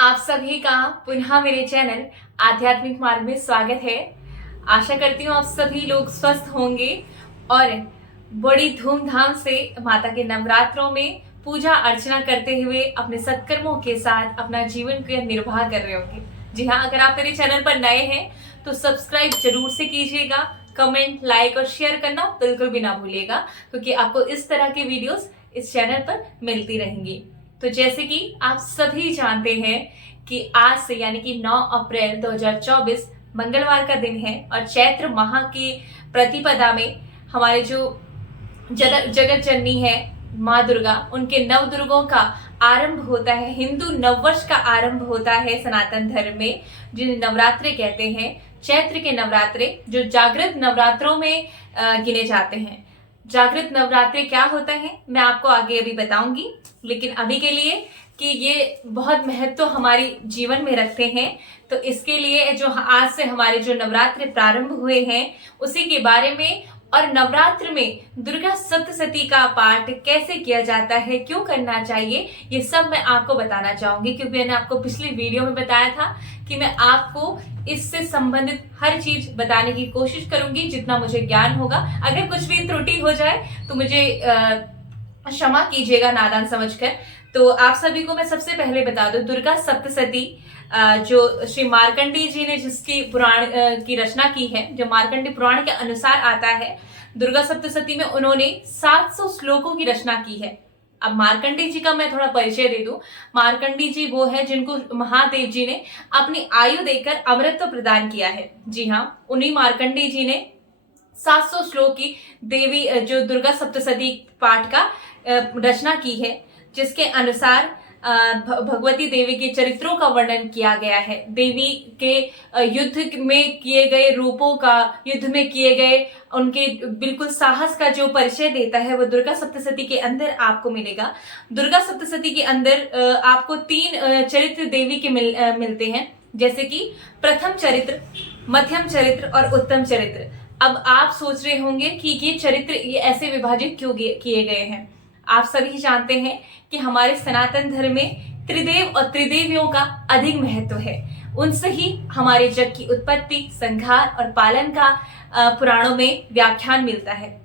आप सभी का पुनः मेरे चैनल आध्यात्मिक मार्ग में स्वागत है। आशा करती हूँ आप सभी लोग स्वस्थ होंगे और बड़ी धूमधाम से माता के नवरात्रों में पूजा अर्चना करते हुए अपने सत्कर्मों के साथ अपना जीवन को निर्वाह कर रहे होंगे। जी हाँ, अगर आप मेरे चैनल पर नए हैं तो सब्सक्राइब जरूर से कीजिएगा, कमेंट, लाइक और शेयर करना बिल्कुल भी ना भूलिएगा, क्योंकि आपको इस तरह के वीडियोस इस चैनल पर मिलती रहेंगी। तो जैसे कि आप सभी जानते हैं कि आज से यानी कि 9 अप्रैल 2024 मंगलवार का दिन है और चैत्र माह की प्रतिपदा में हमारे जो जगत जननी है माँ दुर्गा, उनके नव दुर्गों का आरंभ होता है। हिंदू नववर्ष का आरंभ होता है सनातन धर्म में, जिन्हें नवरात्रे कहते हैं। चैत्र के नवरात्रे जो जागृत नवरात्रों में गिने जाते हैं। जागृत नवरात्रे क्या होता है मैं आपको आगे अभी बताऊंगी, लेकिन अभी के लिए कि ये बहुत महत्व हमारी जीवन में रखते हैं, तो इसके लिए जो आज से हमारे जो नवरात्रे प्रारंभ हुए हैं उसी के बारे में, और नवरात्र में दुर्गा सप्तशती का पाठ कैसे किया जाता है, क्यों करना चाहिए, ये सब मैं आपको बताना चाहूंगी। क्योंकि मैंने आपको पिछली वीडियो में बताया था कि मैं आपको इससे संबंधित हर चीज बताने की कोशिश करूंगी जितना मुझे ज्ञान होगा। अगर कुछ भी त्रुटि हो जाए तो मुझे क्षमा कीजिएगा नादान समझकर। तो आप सभी को मैं सबसे पहले बता दूं, दुर्गा सप्तशती जो श्री मार्कंडी जी ने जिसकी पुराण की रचना की है, जो मार्कंडी पुराण के अनुसार आता है, दुर्गा सप्तशती में उन्होंने 700 श्लोकों की रचना की है। अब मार्कंडी जी का मैं थोड़ा परिचय दे दूं। मार्कंडी जी वो है जिनको महादेव जी ने अपनी आयु देकर अमृतत्व प्रदान किया है। जी हाँ, उन्हीं मार्कंडी जी ने 700 श्लोक की देवी जो दुर्गा सप्तशती पाठ का रचना की है, जिसके अनुसार भगवती देवी के चरित्रों का वर्णन किया गया है। देवी के युद्ध में किए गए रूपों का, युद्ध में किए गए उनके बिल्कुल साहस का जो परिचय देता है वो दुर्गा सप्तशती के अंदर आपको मिलेगा। दुर्गा सप्तशती के अंदर आपको 3 चरित्र देवी के मिलते हैं, जैसे कि प्रथम चरित्र, मध्यम चरित्र और उत्तम चरित्र। अब आप सोच रहे होंगे कि ये चरित्र ये ऐसे विभाजित क्यों किए गए हैं। आप सभी जानते हैं कि हमारे सनातन धर्म में त्रिदेव और त्रिदेवियों का अधिक महत्व है। उनसे ही हमारे जग की उत्पत्ति, संहार और पालन का पुराणों में व्याख्यान मिलता है।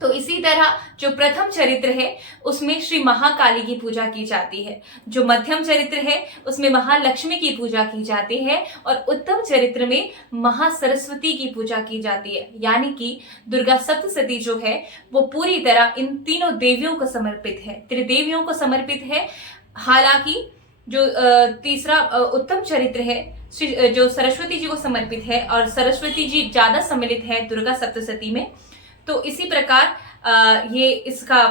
तो इसी तरह जो प्रथम चरित्र है उसमें श्री महाकाली की पूजा की जाती है, जो मध्यम चरित्र है उसमें महालक्ष्मी की पूजा की जाती है, और उत्तम चरित्र में महासरस्वती की पूजा की जाती है। यानी कि दुर्गा सप्तशती जो है वो पूरी तरह इन तीनों देवियों को समर्पित है, त्रिदेवियों को समर्पित है। हालांकि जो तीसरा उत्तम चरित्र है जो सरस्वती जी को समर्पित है, और सरस्वती जी ज्यादा सम्मिलित है दुर्गा सप्तशती में। तो इसी प्रकार ये इसका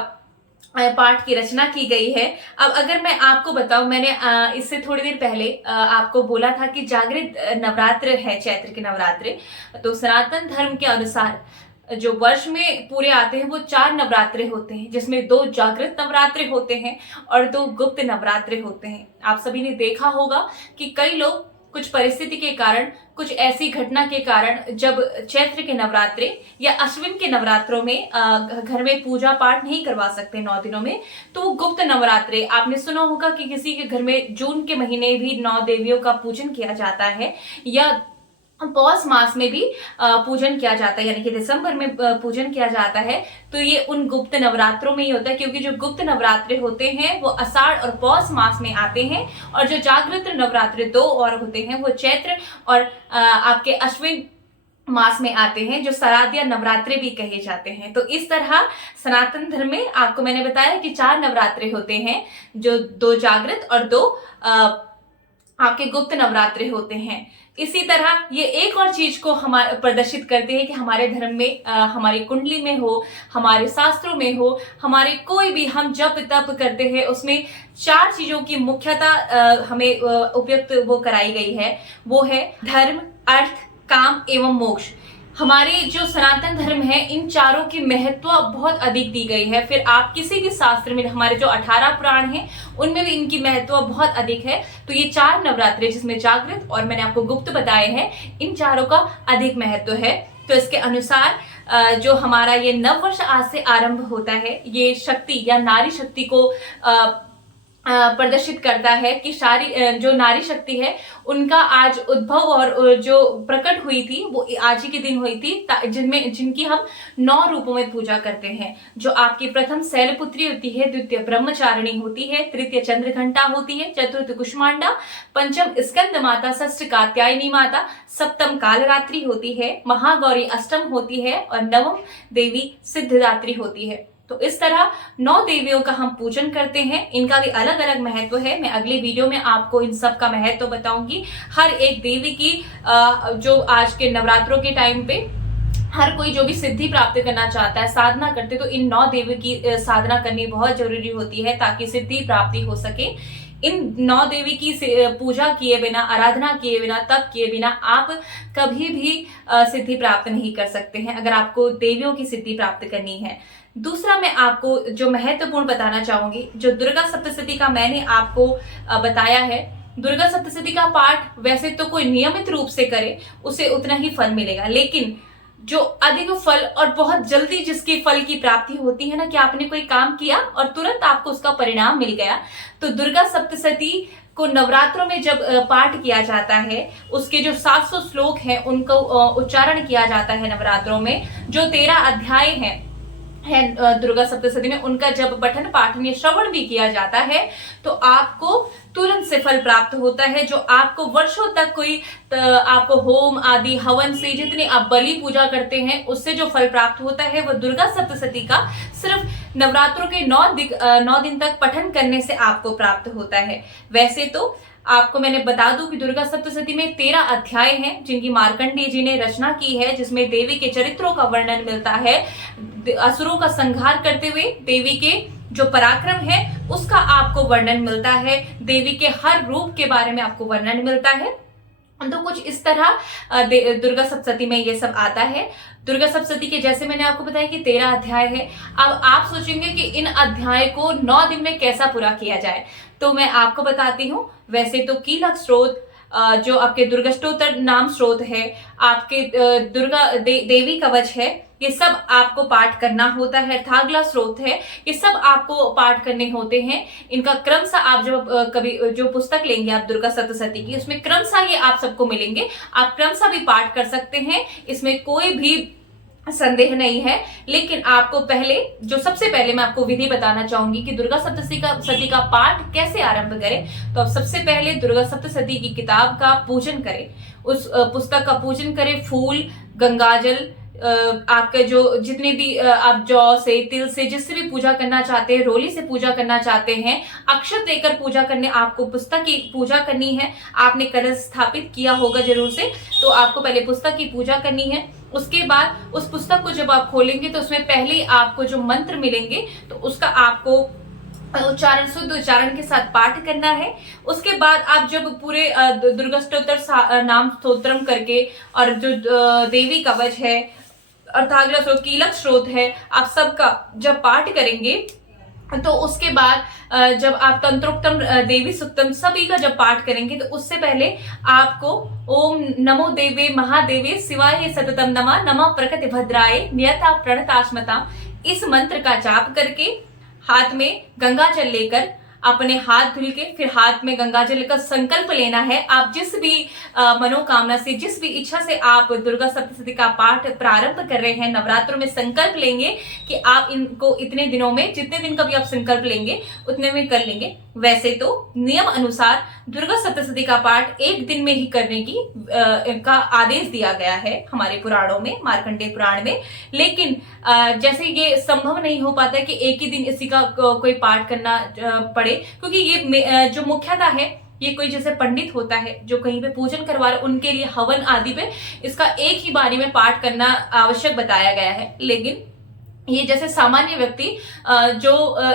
पाठ की रचना की गई है। अब अगर मैं आपको बताऊं, मैंने इससे थोड़ी देर पहले आपको बोला था कि जागृत नवरात्र है, चैत्र के नवरात्रे। तो सनातन धर्म के अनुसार जो वर्ष में पूरे आते हैं वो 4 नवरात्रे होते हैं, जिसमें 2 जागृत नवरात्रे होते हैं और 2 गुप्त नवरात्रे होते हैं। आप सभी ने देखा होगा कि कई लोग कुछ परिस्थिति के कारण, कुछ ऐसी घटना के कारण जब चैत्र के नवरात्रे या अश्विन के नवरात्रों में घर में पूजा पाठ नहीं करवा सकते 9 दिनों में, तो गुप्त नवरात्रे, आपने सुना होगा कि किसी के घर में जून के महीने भी 9 देवियों का पूजन किया जाता है, या पौष मास में भी पूजन किया जाता है, यानी कि दिसंबर में पूजन किया जाता है। तो ये उन गुप्त नवरात्रों में ही होता है, क्योंकि जो गुप्त नवरात्रे होते हैं वो आषाढ़ और पौष मास में आते हैं, और जो जागृत नवरात्रे 2 और होते हैं वो चैत्र और आपके अश्विन मास में आते हैं, जो सरादिया नवरात्रे भी कहे जाते हैं। तो इस तरह सनातन धर्म में आपको मैंने बताया कि 4 नवरात्रे होते हैं, जो 2 जागृत और 2 आपके गुप्त नवरात्रे होते हैं। इसी तरह ये एक और चीज को हमारे प्रदर्शित करते हैं कि हमारे धर्म में, हमारी कुंडली में हो, हमारे शास्त्रों में हो, हमारे कोई भी हम जप तप करते हैं उसमें 4 चीजों की मुख्यतः हमें उपयुक्त वो कराई गई है। वो है धर्म, अर्थ, काम एवं मोक्ष। हमारे जो सनातन धर्म है इन चारों की महत्व बहुत अधिक दी गई है। फिर आप किसी भी शास्त्र में, हमारे जो 18 पुराण हैं उनमें भी इनकी महत्व बहुत अधिक है। तो ये 4 नवरात्रे जिसमें जागृत और मैंने आपको गुप्त बताए हैं, इन चारों का अधिक महत्व है। तो इसके अनुसार जो हमारा ये नववर्ष आज से आरंभ होता है, ये शक्ति या नारी शक्ति को प्रदर्शित करता है कि जो नारी शक्ति है उनका आज उद्भव और जो प्रकट हुई थी वो आज ही के दिन हुई थी, जिनकी हम 9 रूपों में पूजा करते हैं। जो आपकी प्रथम शैलपुत्री होती है, द्वितीय ब्रह्मचारिणी होती है, तृतीय चंद्रघंटा होती है, चतुर्थ कुष्मांडा, पंचम स्कंद माता, षष्ठ कात्यायनी माता, सप्तम कालरात्रि होती है, महागौरी अष्टम होती है और नवम देवी सिद्धिदात्री होती है। तो इस तरह 9 देवियों का हम पूजन करते हैं। इनका भी अलग अलग महत्व है। मैं अगले वीडियो में आपको इन सब का महत्व बताऊंगी। हर एक देवी की जो आज के नवरात्रों के टाइम पे हर कोई जो भी सिद्धि प्राप्त करना चाहता है, साधना करते, तो इन 9 देवी की साधना करनी बहुत जरूरी होती है ताकि सिद्धि प्राप्ति हो सके। इन 9 देवी की पूजा किए बिना, आराधना किए बिना, तप किए बिना आप कभी भी सिद्धि प्राप्त नहीं कर सकते हैं, अगर आपको देवियों की सिद्धि प्राप्त करनी है। दूसरा मैं आपको जो महत्वपूर्ण बताना चाहूंगी, जो दुर्गा सप्तशती का मैंने आपको बताया है, दुर्गा सप्तशती का पाठ वैसे तो कोई नियमित रूप से करे उसे उतना ही फल मिलेगा, लेकिन जो अधिक फल और बहुत जल्दी जिसके फल की प्राप्ति होती है ना, कि आपने कोई काम किया और तुरंत आपको उसका परिणाम मिल गया, तो दुर्गा सप्तशती को नवरात्रों में जब पाठ किया जाता है, उसके जो 700 श्लोक हैं उनको उच्चारण किया जाता है नवरात्रों में, जो 13 अध्याय हैं दुर्गा सप्तशती में, उनका जब पठन पाठन श्रवण भी किया जाता है तो आपको तुरंत से फल प्राप्त होता है। जो आपको वर्षों तक कोई आपको होम आदि हवन से जितनी आप बलि पूजा करते हैं उससे जो फल प्राप्त होता है वो दुर्गा सप्तशती का सिर्फ नवरात्रों के 9 दिन तक पठन करने से आपको प्राप्त होता है। वैसे तो आपको मैंने बता दूं कि दुर्गा सप्तशती में 13 अध्याय हैं जिनकी मार्कंडेय जी ने रचना की है, जिसमें देवी के चरित्रों का वर्णन मिलता है, असुरों का संहार करते हुए देवी के जो पराक्रम है उसका आपको वर्णन मिलता है, देवी के हर रूप के बारे में आपको वर्णन मिलता है। तो कुछ इस तरह दुर्गा सप्तशती में ये सब आता है। दुर्गा सप्तशती के जैसे मैंने आपको बताया कि 13 अध्याय है। अब आप सोचेंगे कि इन अध्याय को 9 दिन में कैसा पूरा किया जाए, तो मैं आपको बताती हूँ। वैसे तो कीलक स्रोत, जो आपके दुर्गा स्तोत्र नाम स्रोत है, आपके देवी कवच है, ये सब आपको पाठ करना होता है। थागला स्रोत है, ये सब आपको पाठ करने होते हैं। इनका क्रमशः आप जब कभी जो पुस्तक लेंगे आप दुर्गा सप्तशती की, उसमें क्रमशः ये आप सबको मिलेंगे, आप क्रमशः भी पाठ कर सकते हैं, इसमें कोई भी संदेह नहीं है। लेकिन आपको सबसे पहले मैं आपको विधि बताना चाहूंगी कि दुर्गा सप्तशती का पाठ कैसे आरंभ करें। तो आप सबसे पहले दुर्गा सप्तशती की किताब का पूजन करें, उस पुस्तक का पूजन करें, फूल, गंगाजल, आपके जो जितने भी आप जौ से, तिल से, जिससे भी पूजा करना चाहते हैं, रोली से पूजा करना चाहते हैं, अक्षत लेकर पूजा करने, आपको पुस्तक की पूजा करनी है। आपने कलश स्थापित किया होगा जरूर से, तो आपको पहले पुस्तक की पूजा करनी है। उसके बाद उस पुस्तक को जब आप खोलेंगे तो उसमें पहले आपको जो मंत्र मिलेंगे तो उसका आपको शुद्ध उच्चारण के साथ पाठ करना है। उसके बाद आप जब पूरे दुर्गा स्तोत्र नाम स्तोत्रम करके, और जो देवी कवच है, अर्थाग्र स्रोत, कीलक स्रोत है, आप सबका जब पाठ करेंगे तो उसके बाद जब आप तंत्रोक्तम, देवी सुक्तम सभी का जब पाठ करेंगे तो उससे पहले आपको ओम नमो देवे महादेवे शिवाय सततम नमः नमः प्रकृति भद्राय नियता प्रणतास्मता, इस मंत्र का जाप करके हाथ में गंगा जल लेकर अपने हाथ धुल के फिर हाथ में गंगा जल का संकल्प लेना है। आप जिस भी मनोकामना से, जिस भी इच्छा से आप दुर्गा सप्तशती का पाठ प्रारंभ कर रहे हैं, नवरात्रों में संकल्प लेंगे कि आप इनको इतने दिनों में, जितने दिन का भी आप संकल्प लेंगे उतने में कर लेंगे। वैसे तो नियम अनुसार दुर्गा सप्तशती का पाठ 1 दिन में ही करने की का आदेश दिया गया है हमारे पुराणों में, मार्कंडेय पुराण में। लेकिन जैसे ये संभव नहीं हो पाता कि एक ही दिन इसी का कोई पाठ करना पड़े, क्योंकि ये जो मुख्यता है, ये कोई जैसे पंडित होता है जो कहीं पे पूजन करवा रहे, उनके लिए हवन आदि पे इसका एक ही बारी में पाठ करना आवश्यक बताया गया है। लेकिन ये जैसे सामान्य व्यक्ति जो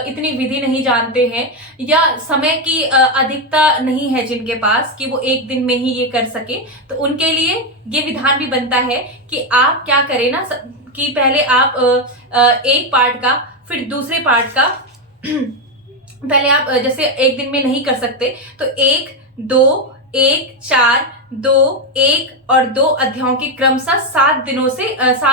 इतनी विधि नहीं जानते हैं या समय की अधिकता नहीं है जिनके पास कि वो 1 दिन में ही ये कर सके, तो उनके लिए ये विधान भी बनता है कि आप क्या करें ना, कि पहले आप एक पार्ट का, फिर दूसरे पार्ट का पहले आप जैसे 1 दिन में नहीं कर सकते तो 1, 2, 1, 4, 2, 1 और 2 अध्यायों के क्रमशः 7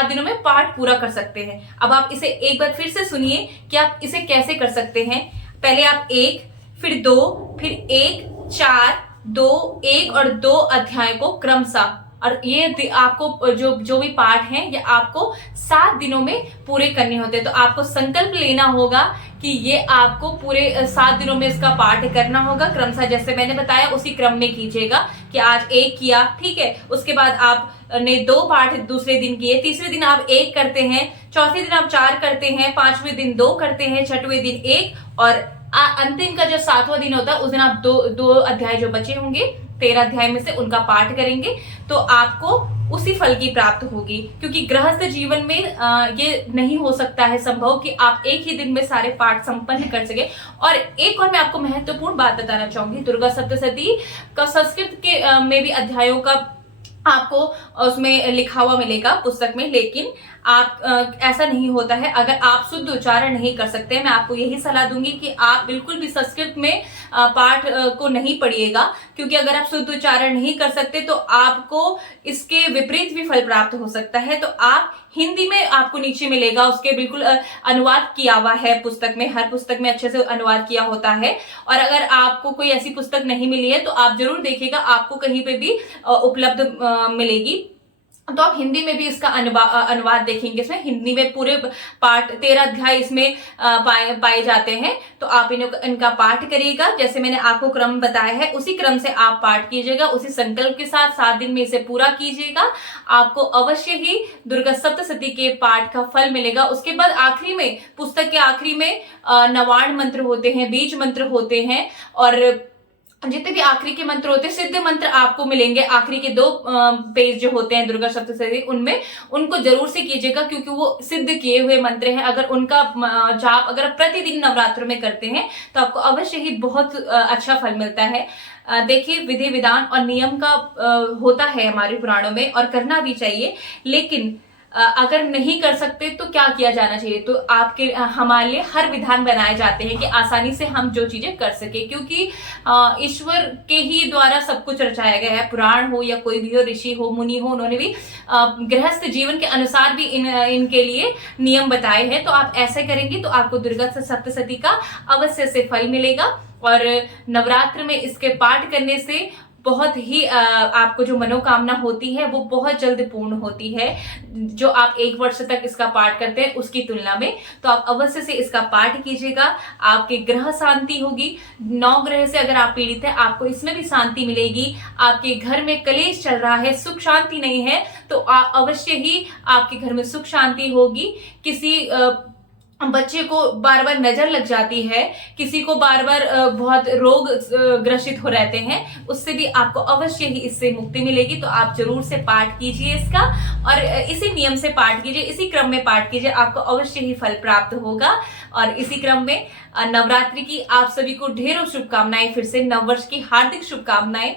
दिनों में पाठ पूरा कर सकते हैं। अब आप इसे एक बार फिर से सुनिए कि आप इसे कैसे कर सकते हैं। पहले आप 1, फिर 2, फिर 1, 4, 2, 1 और 2 अध्याय को क्रमशः, और ये आपको जो भी पाठ हैं ये आपको 7 दिनों में पूरे करने होते हैं। तो आपको संकल्प लेना होगा कि ये आपको पूरे 7 दिनों में इसका पाठ करना होगा। क्रमशः जैसे मैंने बताया उसी क्रम में कीजिएगा कि आज 1 किया, ठीक है, उसके बाद आपने 2 पाठ दूसरे दिन किए, तीसरे दिन आप 1 करते हैं, चौथे दिन आप 4 करते हैं, 5वें दिन 2 करते हैं, 6वें दिन 1 और अंतिम का जो 7वां दिन होता है उस दिन आप 2 अध्याय जो बचे होंगे 13 अध्याय में से उनका पाठ करेंगे, तो आपको उसी फल की प्राप्त होगी। क्योंकि गृहस्थ जीवन में ये नहीं हो सकता है संभव कि आप एक ही दिन में सारे पाठ संपन्न कर सके। और एक और मैं आपको महत्वपूर्ण बात बताना चाहूंगी, दुर्गा सप्तशती का संस्कृत के में भी अध्यायों का आपको उसमें लिखा हुआ मिलेगा पुस्तक में, लेकिन आप ऐसा नहीं होता है। अगर आप शुद्ध उच्चारण नहीं कर सकते, मैं आपको यही सलाह दूंगी कि आप बिल्कुल भी संस्कृत में पाठ को नहीं पढ़िएगा, क्योंकि अगर आप शुद्ध उच्चारण नहीं कर सकते तो आपको इसके विपरीत भी फल प्राप्त हो सकता है। तो आप हिंदी में आपको नीचे मिलेगा, उसके बिल्कुल अनुवाद किया हुआ है पुस्तक में, हर पुस्तक में अच्छे से अनुवाद किया होता है। और अगर आपको कोई ऐसी पुस्तक नहीं मिली है तो आप जरूर देखिएगा, आपको कहीं पे भी उपलब्ध मिलेगी, तो आप हिंदी में भी इसका अनुवाद देखेंगे। इसमें हिंदी में पूरे पाठ 13 अध्याय इसमें पाए जाते हैं। तो आप इनका पाठ करिएगा, जैसे मैंने आपको क्रम बताया है उसी क्रम से आप पाठ कीजिएगा, उसी संकल्प के साथ 7 दिन में इसे पूरा कीजिएगा। आपको अवश्य ही दुर्गा सप्तशती के पाठ का फल मिलेगा। उसके बाद आखिरी में, पुस्तक के आखिरी में नवाण मंत्र होते हैं, बीज मंत्र होते हैं, और जितने भी आखिरी के मंत्र होते हैं, सिद्ध मंत्र आपको मिलेंगे। आखिरी के 2 पेज जो होते हैं दुर्गा सप्तशती उनमें, उनको जरूर से कीजिएगा, क्योंकि वो सिद्ध किए हुए मंत्र हैं। अगर उनका जाप अगर प्रतिदिन नवरात्र में करते हैं तो आपको अवश्य ही बहुत अच्छा फल मिलता है। देखिए, विधि विधान और नियम का होता है हमारे पुराणों में, और करना भी चाहिए, लेकिन अगर नहीं कर सकते तो क्या किया जाना चाहिए? तो आपके हमारे लिए हर विधान बनाए जाते हैं कि आसानी से हम जो चीजें कर सके, क्योंकि ईश्वर के ही द्वारा सब कुछ रचाया गया है। पुराण हो या कोई भी हो, ऋषि हो, मुनि हो, उन्होंने भी गृहस्थ जीवन के अनुसार भी इनके लिए नियम बताए हैं। तो आप ऐसे करेंगे तो आपको दुर्गा सप्तशती का अवश्य से फल मिलेगा। और नवरात्र में इसके पाठ करने से बहुत ही आपको जो मनोकामना होती है वो बहुत जल्द पूर्ण होती है, जो आप 1 वर्ष तक इसका पाठ करते हैं उसकी तुलना में। तो आप अवश्य से इसका पाठ कीजिएगा, आपके ग्रह शांति होगी। 9 ग्रह से अगर आप पीड़ित हैं, आपको इसमें भी शांति मिलेगी। आपके घर में कलेश चल रहा है, सुख शांति नहीं है, तो अवश्य ही आपके घर में सुख शांति होगी। किसी बच्चे को बार बार नजर लग जाती है, किसी को बार बार बहुत रोग ग्रसित हो रहते हैं, उससे भी आपको अवश्य ही इससे मुक्ति मिलेगी। तो आप जरूर से पाठ कीजिए इसका, और इसी नियम से पाठ कीजिए, इसी क्रम में पाठ कीजिए, आपको अवश्य ही फल प्राप्त होगा। और इसी क्रम में नवरात्रि की आप सभी को ढेरों शुभकामनाएं, फिर से नववर्ष की हार्दिक शुभकामनाएं।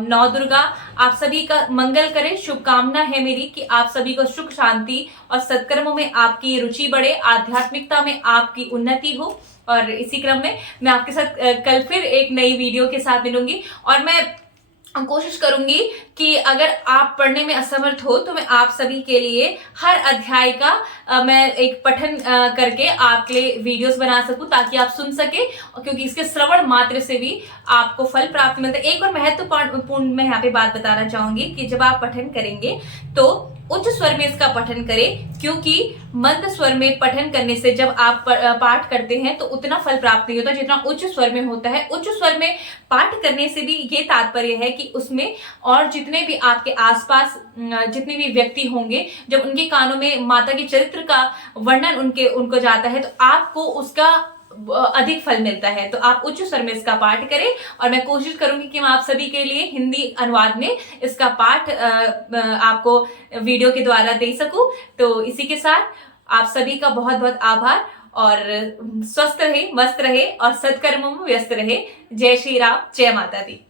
नौ दुर्गा आप सभी का मंगल करे। शुभकामना है मेरी कि आप सभी को सुख शांति और सत्कर्मों में आपकी रुचि बढ़े, आध्यात्मिकता में आपकी उन्नति हो। और इसी क्रम में मैं आपके साथ कल फिर एक नई वीडियो के साथ मिलूंगी, और मैं कोशिश करूंगी कि अगर आप पढ़ने में असमर्थ हो तो मैं आप सभी के लिए हर अध्याय का मैं एक पठन करके आपके लिए वीडियोस बना सकूं, ताकि आप सुन सके, क्योंकि इसके श्रवण मात्र से भी आपको फल प्राप्त मिलता है। एक और महत्वपूर्ण मैं यहाँ पे बात बताना चाहूंगी कि जब आप पठन करेंगे तो उच्च स्वर में इसका पठन करें, क्योंकि मंद स्वर में पठन करने से जब आप पाठ करते हैं तो उतना फल प्राप्त नहीं होता जितना उच्च स्वर में होता है। उच्च स्वर में पाठ करने से भी ये तात्पर्य है कि उसमें और जितने भी आपके आसपास जितने भी व्यक्ति होंगे, जब उनके कानों में माता के चरित्र का वर्णन उनको जाता है तो आपको उसका अधिक फल मिलता है। तो आप उच्च स्वर में इसका पाठ करें, और मैं कोशिश करूंगी कि मैं आप सभी के लिए हिंदी अनुवाद में इसका पाठ आपको वीडियो के द्वारा दे सकूं। तो इसी के साथ आप सभी का बहुत बहुत आभार, और स्वस्थ रहे, मस्त रहे और सत्कर्मों में व्यस्त रहे। जय श्री राम, जय माता दी।